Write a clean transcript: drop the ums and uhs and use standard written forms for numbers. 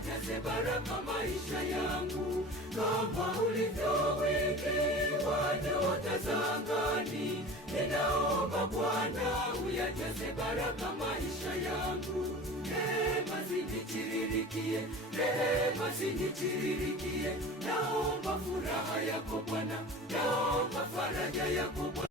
uyajaze baraka maisha yangu, kama ulivyo wingi wa nyota za angani. Ninaomba Bwana uyajaze baraka maisha yangu. Rehema zinitiririkie, rehema zinitiririkie. Naomba furaha yako Bwana, naomba faraja yako Bwana.